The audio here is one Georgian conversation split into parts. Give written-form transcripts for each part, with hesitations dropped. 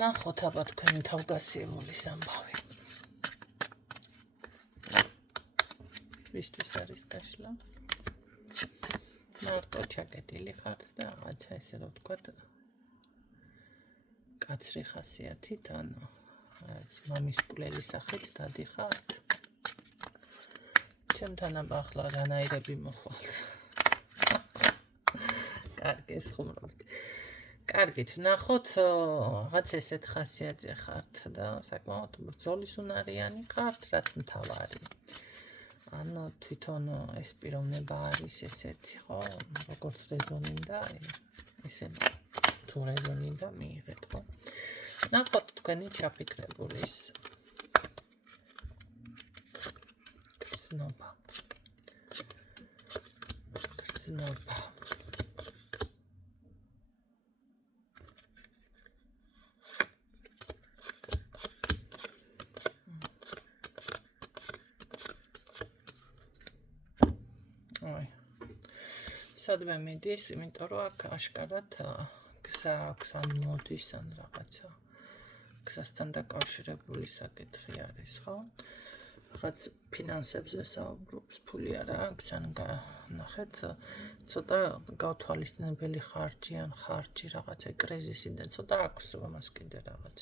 ნახოთ აბა თქვენი თავგასიებულის ამბავი. ვისთვის არის გაშლა? მარტო ჩაკეტილი ხართ და რაღაცა ესე რომ ვთქვათ კაცრი ხასიათით, ანუ მამის კვლელი სახით დადიხართ. ჩემთან აბა ახლა რანაირები მოხვალთ. კარგი, ეს ხუმრობთ. კარგით, ნახოთ, რაღაც ესეთ ხასიათზე ხართ და საკმაოდ ბრძოლის უნარიანი ხართ, რაც მთავარი. ანუ თვითონ ეს პიროვნება არის ესეთი, ხო, როგორც რეზონინდა, ესე თუ რეზონინდა მიიღეთ, ხო? ნახოთ თქვენი ჩაფიქრებულის გრძნობა. სადმე მიდის, იმიტომ რომ აქ აშკარად გზა აქვს ან მოდის ან რაღაცა გზასთან დაკავშირებული საკითხი არის, ხო? რაღაც ფინანსებზე საუბრობს, ფული არა აქვს, ან ნახეთ, ცოტა გავთვალისწინებელი ხარჯი ან ხარჯი რაღაცა კრიზისიდან ცოტა აქვს ამას კიდე რაღაც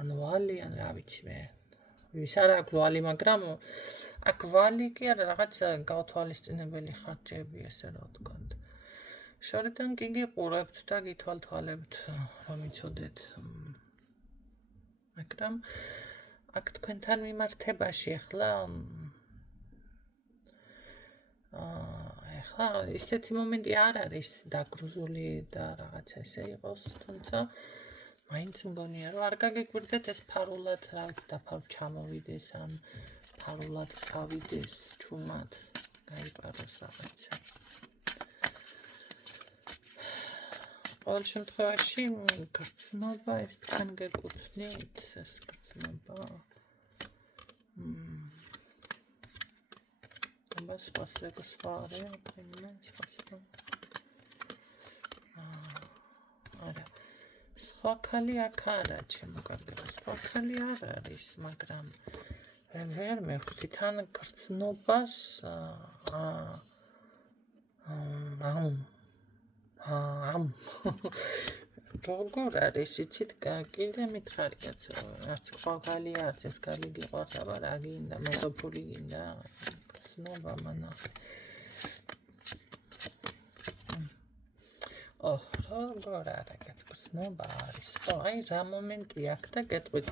ან ვალი ან რა ვიცი მე ვის არა აქვს ვალი, მაგრამ აქ ვალი კი არა რაღაც გავთვალისწინებელი ხარჯები ესე რა ვთქვათ. შორიდან კი გიყურებთ და გითვალთვალებთ რომ იცოდეთ. მაგრამ აქ თქვენთან მიმართებაში ახლა ისეთი მომენტი არ არის დაგრუზული და რაღაც ესე იყოს, თუმცა მაინც მგონია რომ არ გაგიკვირდეთ ეს ფარულად რა ვიცი დაფარ ჩამოვიდეს ან ფარულად წავიდეს ჩუმად გაიპაროს რაღაცა. ყოველ შემთხვევაში გრძნობა ეს თან გეკუთვნით ეს გრძნობა. სხვა არა, სხვა ხალი აქ არა, ჩემო კარგებო, სხვა ხალი არ არის, მაგრამ ვერ მევხვდი თან გრძნობას როგორ არის, იცით, კიდე მითხარიათ, არც სხვა ხალი არც ეს ხალი გიყვარს, აბა რა გინდა, მეზოფული გინდა, გრძნობა მანახე. როგორ არა გრძნობა არის, ხო, აი რა მომენტი აქ და გეტყვით,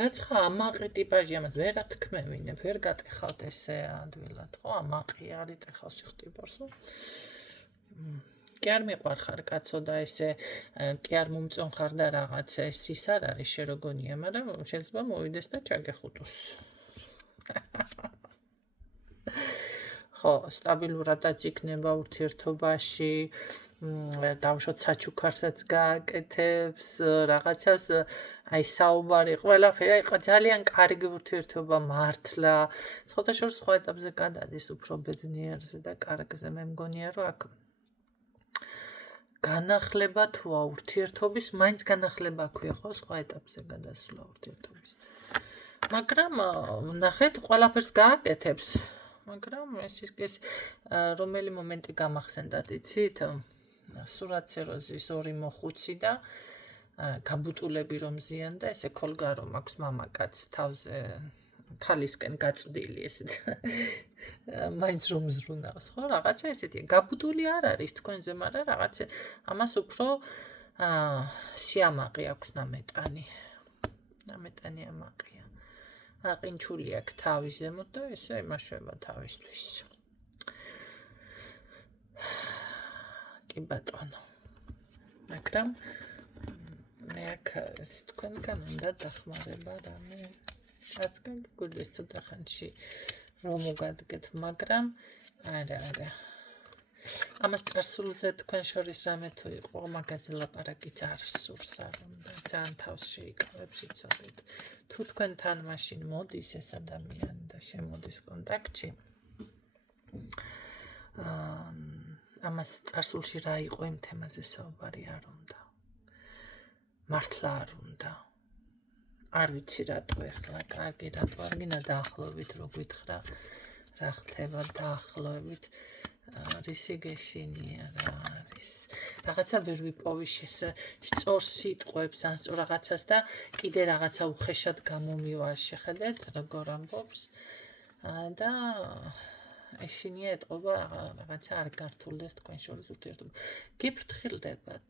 რაც ხა ამაყი ტიპაჟი ამას ვერ ათქმევინებ, ვერ გატეხავთ ესე ადვილად, ხო, ამაყი არ იტეხავს იხტიბორს, კი არ მიყვარხარ კაცო და ესე კი არ მომწონხარ და რაღაცა ეს ის არ არის შე როგონია, მაგრამ შეიძლება მოვიდეს და ჩაგეხუტოს. ხო, სტაბილურადაც იქნება ურთიერთობაში, დავშოთ საჩუქარსაც გააკეთებს, რაღაცას აი საუბარი, ყველაფერი, აი ძალიან კარგი ურთიერთობა მართლა. სხვათა შორის სხვა ეტაპზე გადადის უფრო ბედნიერზე და კარგზე. მე მგონია რომ აქ განახლება თუა ურთიერთობის, მაინც განახლება ქვია ხო სხვა ეტაპზე გადასვლა ურთიერთობის. მაგრამ ნახეთ, ყველაფერს გააკეთებს. მაგრამ ეს რომელი მომენტი გამახსენდათ, იცით? სურათცეროზის ორი მოხუცი და გაბუტულები რომ ზიან და ესე ქოლგარო მაქვს მამაკაც თავზე ქალისკენ გაწვდილი ესე მაინც რომ ზრუნავს, ხო? რაღაცა ესეთია. გაბუტული არ არის თქვენზე, მაგრამ რაღაცა ამას უფრო სიამაყი აქვს ნამეტანი. ნამეტანი ამაყია. აყინჩული აქვს თავის ზემოთ და ესე იმაშება თავისთვის. კი ბატონო. მაგრამ მე აქ თქვენგან უნდა დახმარება რამე. რაც გაგიკვირდეს ცოტა ხანში რომ მოგადგეთ, მაგრამ არა. ამას წარსულზე თქვენ შორის რამე თუ იყო, მაგაზე ლაპარაკიც არ სურს არ უნდა. ძალიან თავს შეიკავებს იცოდეთ. თუ თქვენთან მაშინ მოდის ეს ადამიანი და შემოდის კონტაქტში, ამას წარსულში რა იყო იმ თემაზე საუბარი არ უნდა. მართლა არ უნდა. არ ვიცი რატო ეხლა, კარგი რატო არ გინდა დაახლოებით რო გითხრა, რა ხდება დაახლოებით, რისი გეშინია რა არის. რაღაცა ვერ ვიპოვი სწორ სიტყვებს ან სწორ რაღაცას და კიდე რაღაცა უხეშად გამომივარ, შეხედეთ როგორ ამბობს და ეშინია ეტყობა რაღაცა არ გართულდეს თქვენ შორის ურთიერთობა. გიფრთხილდებათ.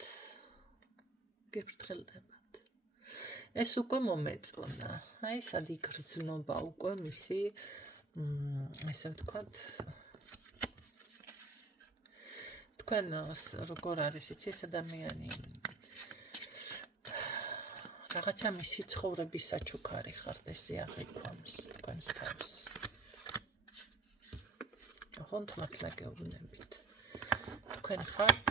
ეს უკვე მომეწონა. აი სად იგრძნობა უკვე მისი ესე ვთქვათ თქვენ როგორ არის იცი ეს ადამიანი რაღაცა მისი ცხოვრების საჩუქარი ხართ ესე აღიქვამს თქვენს თავს. ხონთ მართლა გეუბნებით. თქვენ ხართ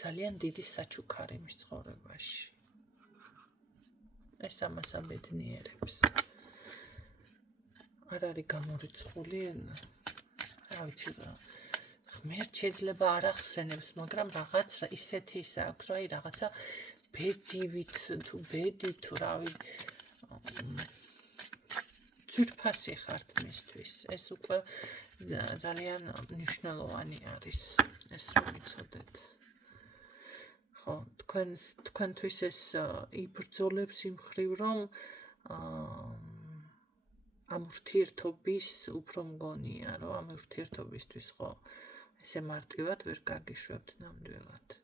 ძალიან დიდი საჩუქარი მის ცხოვრებაში. ეს ამას აბედნიერებს. არ არის გამორიცხული, რა ვიცი რა. ღმერთ შეიძლება არ ახსენებს, მაგრამ რაღაც ისეთი ის აქვს, რომ აი რაღაცა ბედივით თუ ბედი თუ რავი ძვირფასი ხართ მისთვის. ეს უკვე ძალიან მნიშვნელოვანი არის ეს რომ იცოდეთ. ხო, თქვენთვის ეს იბრძოლებს იმ მხრივ, რომ ამ ურთიერთობის უფრო მგონია, რომ ამ ურთიერთობისთვის ხო ესე მარტივად ვერ გაგიშვებთ ნამდვილად.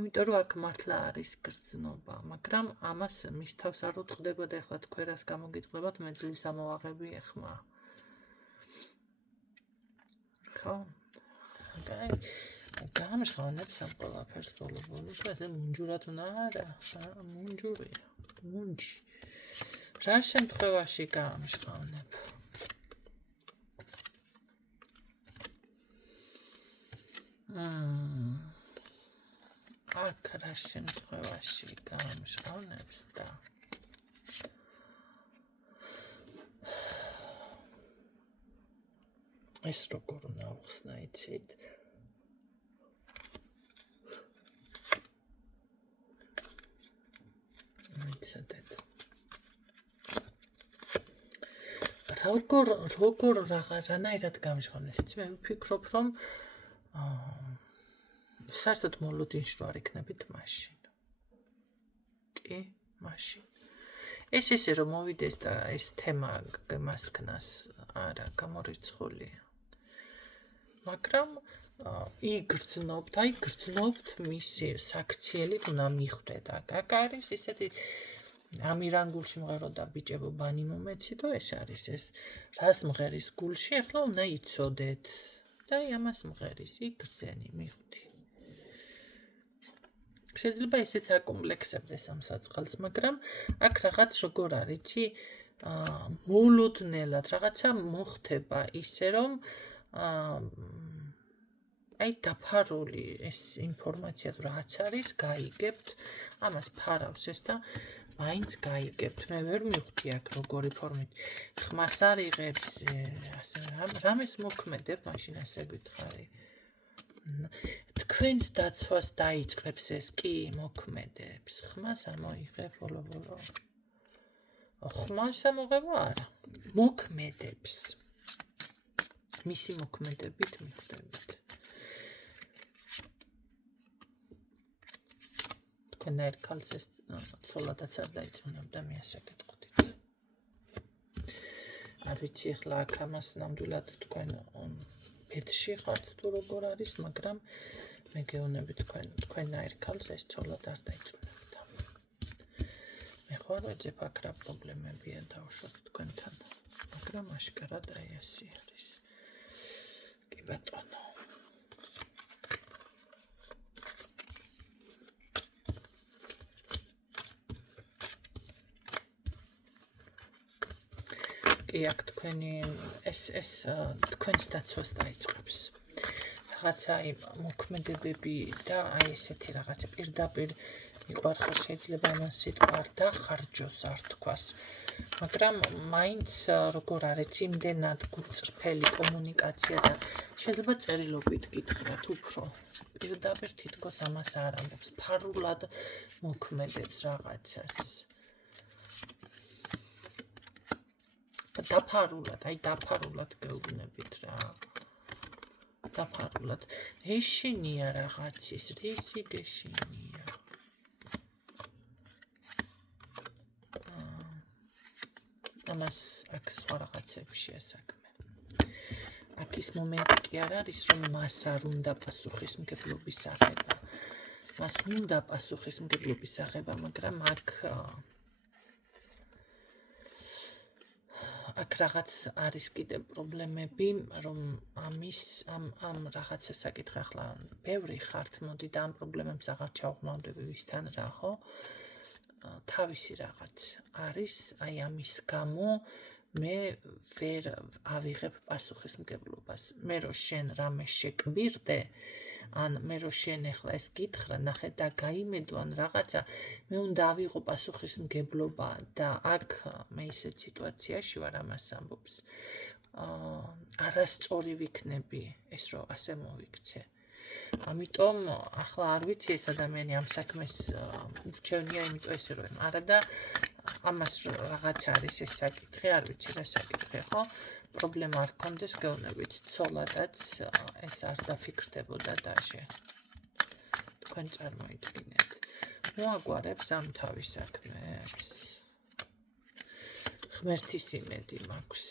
იმიტომ რომ აქ მართლა არის გრძნობა, მაგრამ ამას მის თავს არ უთხრდებოდა ეხლა თქვენ რას გამოგიტყდებათ, მე ძლივს ამოვაღები ეხმა. ხო? გამშღავნებს ამ ყველაფერს ბოლო-ბოლო, ესე მუნჯურად უნდა არა, მუნჯურია, მუნჯი. რა შემთხვევაში გამშღავნებ? აქ რა შემთხვევაში გამშღავნებს და ეს როგორ უნდა ახსნა იცით? როგორ რანაირად გამჟღავნეს იცი მე ვფიქრობ რომ საერთოდ მოლოდინში რო არ იქნებით მაშინ კი მაშინ ეს ისე რომ მოვიდეს და ეს თემა გემასკნას არა გამორიცხულია მაგრამ იგრძნობთ მისი საქციელი უნდა მიხვდეთ აქ არის ისეთი ამირან გულში მღერო და ბიჭებო ბანი მომეციდო ეს არის ეს რას მღერის გულში ახლა უნდა იცოდეთ და ამას მღერის იგრძენი მიხვდი შეიძლება ისეც აკომპლექსებდეს ამ საწყალს მაგრამ აქ რაღაც როგორ არის იცი მოულოდნელად რაღაცა მოხდება ისე რომ აი დაფარული ეს ინფორმაცია თუ რაც არის გაიგებთ ამას ფარავს ეს და მაინც გაიგებთ მე ვერ მივხვდი აქ როგორი ფორმით ხმას არ იღებს ასე რამეს მოქმედებ მაშინ ასე გითხარი თქვენს დაცვას დაიწყებს ეს კი მოქმედებს ხმას ამოიღებ ბოლო-ბოლო ხმას ამოღება არა მოქმედებს მისი მოქმედებით მიხვდებით თქვენაერ ქალს ეს ცოლადაც არ დაიწუნებდა მე ასე გეტყოდით არ ვიცი ახლა აქ ამას ნამდვილად თქვენ ბედში ხართ თუ როგორ არის მაგრამ მე გეუბნები თქვენაერ ქალს ეს ცოლად არ დაიწუნებდა მე ხო არ ვეძებ აქ რა პრობლემებია დავუშვათ თქვენთან მაგრამ აშკარად აი ასე არის კი ბატონო აქ თქვენი ეს თქვენს დაცვას დაიწყებს რაღაცა მოქმედებები და აი ესეთი რაღაცა პირდაპირ მიყვარხარ შეიძლება ამას სიტყვა არ დახარჯოს არ თქვას მაგრამ მაინც როგორ არის იმდენად გულწრფელი კომუნიკაცია და შეიძლება წერილობით გითხრათ უფრო პირდაპირ თითქოს ამას არ ამბობს ფარულად მოქმედებს რაღაცას დაფარულად გეუბნებით რა დაფარულად ეშინია რაღაცის რისი გეშინია ამას აქ სხვა რაღაცებშია საქმე აქ ის მომენტი კი არ არის რომ მას არ უნდა პასუხისმგებლობის აღება მას უნდა პასუხისმგებლობის აღება მაგრამ აქ რაღაც არის კიდე პრობლემები რომ ამ რაღაცა საკითხი ახლა ბევრი ხართ მოდი და ამ პრობლემებს აღარ ჩავხმავდები ვისთან რა ხო თავისი რაღაც არის აი ამის გამო მე ვერ ავიღებ პასუხისმგებლობას მე რო შენ რამე შეკვირდე ან მე რო შენ ახლა ეს გითხრა ნახე და გაიმედო ან რაღაცა მე უნდა ავიღო პასუხისმგებლობა და აქ მე ისეთ სიტუაციაში ვარ ამას ამბობს არასწორი ვიქნები ეს რო ასე მოვიქცე ამიტომ ახლა არ ვიცი ეს ადამიანი ამ საქმეს ურჩევნია იმიტომ ესე რომ არა და ამას რაღაც არის ეს საკითხი არ ვიცი რა საკითხი ხო პრობლემა არ გქონდეს გეუბნებით ცოლადაც ეს არ დაფიქრდებოდა დაშე თქვენ წარმოიდგინეთ მოაგვარებს ამ თავის საქმეებს ღმერთის იმედი მაქვს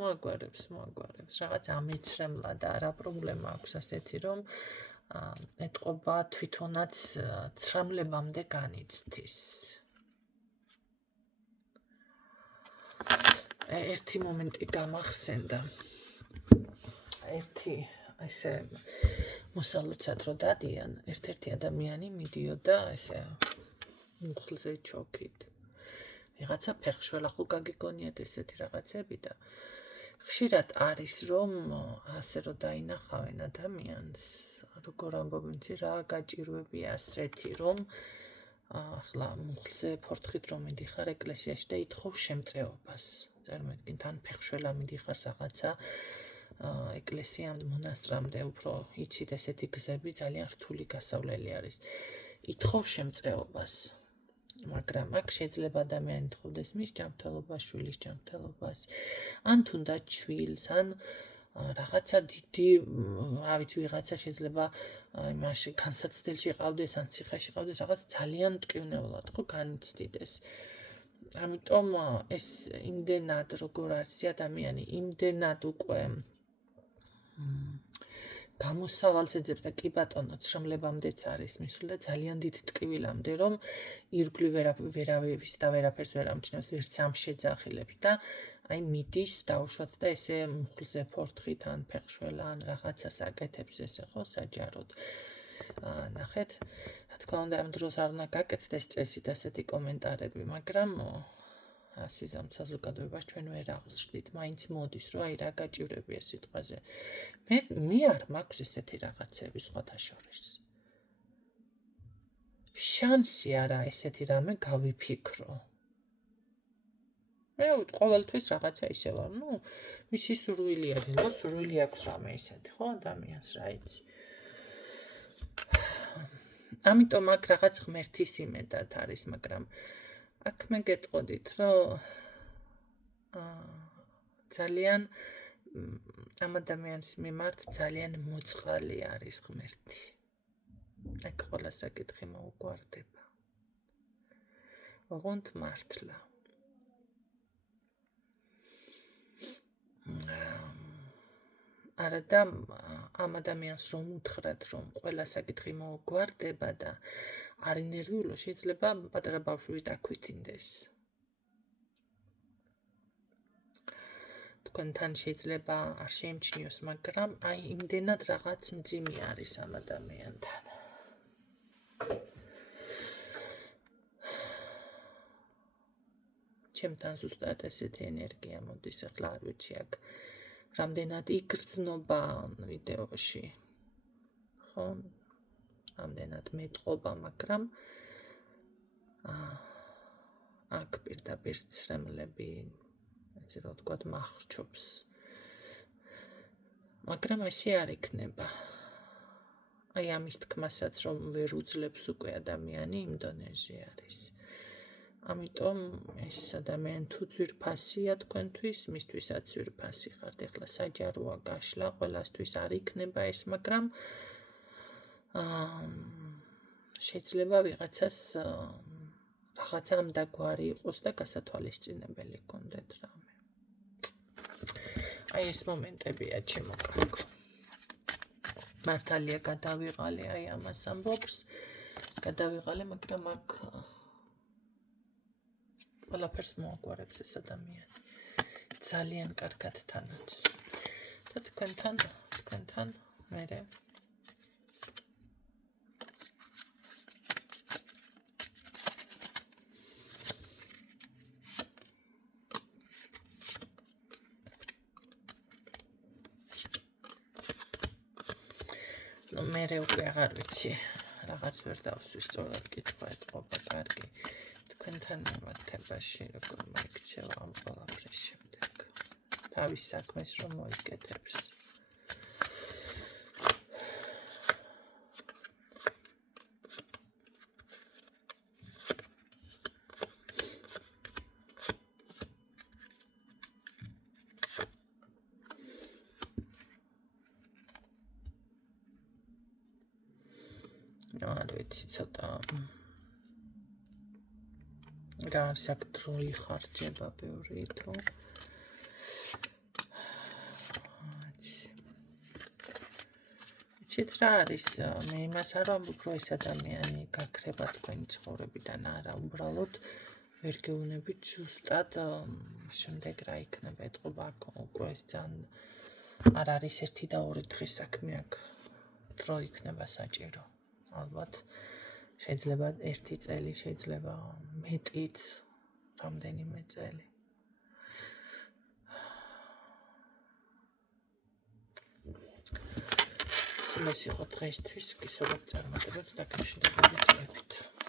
მოაგვარებს რაღაც ამეცრემლა და რა პრობლემა აქვს ასეთი რომ ეთყობა თვითონაც ცრამლებამდე განიცდის ერთი მომენტი გამახსენდა ერთი ესე მოსალოცად რო დადიან ერთ-ერთი ადამიანი მიდიოდა ესე მუხლზე ჩოქით ვიღაცა ფეხშველა ხო გაგიგონიათ ესეთი რაღაცები და ხშირად არის რომ ასე რომ დაინახავენ ადამიანს როგორ ამბობენ რა გაჭირვებია ასეთი რომ ახლა მუხლზე ფორთხით რომ მიდიხარ ეკლესიაში და ითხოვ შემწეობას წარმოიდგინეთ ან ფეხშველა მიდიხარ რაღაცა ეკლესიამდე მონასტრამდე უფრო იცით ესეთი გზები ძალიან რთული გასავლელი არის ითხოვ შემწეობას მაგრამ აქ შეიძლება ადამიანი ითხოვდეს მის ჯანმრთელობას შვილის ჯანმრთელობას ან თუნდაც შვილს ან რაღაცა დიდი რა ვიცი ვიღაცა შეიძლება იმაში განსაცდელში ყავდეს ან ციხეში ყავდეს რაღაც ძალიან მტკივნეულად ხო განიცდიდეს ამიტომ ეს იმდენად როგორ არის ადამიანი იმდენად უკვე გამოსავალს ეძებს და კი ბატონო ცრემლებამდეც არის მისული და ძალიან დიდ ტკივილამდე რომ ირგვლივ ვერავის და ვერაფერს ვერ ამჩნევს ვერც ამ შეძახილებს და აი მიდის დაუშვათ და ესე მუხლზე ფორთხით ან ფეხშველა ან რაღაცას აკეთებს ესე ხო საჯაროდ ნახეთ რა თქმა უნდა ამ დროს არ უნდა გაკეთდეს წესით ასეთი კომენტარები მაგრამ ასვის ამ საზოგადოებას ჩვენ ვერ აღზრდით მაინც მოდის რომ აი რა გაჭირვებია სიტყვაზე მე არ მაქვს ესეთი რაღაცები სხვათა შორის შანსი არა ესეთი რამე გავიფიქრო მე ყოველთვის რაღაცა ისე ვარ მისი სურვილია და სურვილი აქვს რამე ისეთი ხო ადამიანს რა იცი ამიტომ აქ რაღაც ღმერთის იმედად არის მაგრამ აქ მე გეტყოდით რომ ძალიან ამ ადამიანის მიმართ ძალიან მოწყალი არის ღმერთი აქ ყველა საკითხი მოუგვარდება ოღონდ მართლა არა და ამ ადამიანს რომ უთხრათ რომ ყველა საკითხი მოუგვარდება და არ ინერვიულო შეიძლება პატარა ბავშვი დაქვითინდეს თქვენთან შეიძლება არ შეიმჩნიოს მაგრამ აი იმდენად რაღაც მძიმე არის ამ ადამიანთან ჩემთან ზუსტად ესეთი ენერგია მოდის ახლა არ ვიცი აქ რამდენად იგრძნობა ვიდეოში ხო? რამდენად მეტყობა, მაგრამ აქ პირდაპირ ცრემლები, έτσι რომ ვთქვათ, მახრჩობს. მაგრამ ესე არ იქნება. აი ამის თქმასაც რომ ვერ უძლებს უკვე ადამიანი იმ დონეზე არის. ამიტომ ეს ადამიანი თუ ძვირფასია თქვენთვის, მისთვისაც ძვირფასი ხართ. ეხლა საჯაროა გაშლა, ყველასთვის არ იქნება ეს, მაგრამ შეიძლება ვიღაცას რაღაცა ამდაგვარი იყოს და გასათვალისწინებელი გქონდეთ რამე. აი ეს მომენტებია ჩემო კარგო. მართალია გადავიღალე აი ამას ამბობს, გადავიღალე, მაგრამ აქ ყველაფერს მოაგვარებს ეს ადამიანი. ძალიან კარგად თანაც. და თქვენთან მერე მერე უკვე აღარ ვიცი, რაღაც ვერ დავსვი სწორად კითხვა ეთყობა კარგი. თქვენთან მიმართებაში როგორ მოიქცევა ამ ყველაფრის შემდეგ. თავის საქმეს რომ მოიკეთებს. არ ვიცი, ცოტა რა საკდროი ხარჯება ბევრი თუ იცით რა არის, მე იმას არ ვამბობ, რომ ეს ადამიანი გაქრება თქვენი ცხოვრებიდან, არა, უბრალოდ ვერ გეუბნებით ზუსტად შემდეგ რა იქნება, ეთყობა აქ უკვე ეს ძალიან არ არის 1 და 2 დღის საქმე აქ დრო იქნება საჭირო. ალბათ შეიძლება 1 წელი, შეიძლება მეტიც, რამდენიმე წელი. სულ ეს იყო დღეისთვის, გისურვებთ წარმატებებს დაკავშირებით.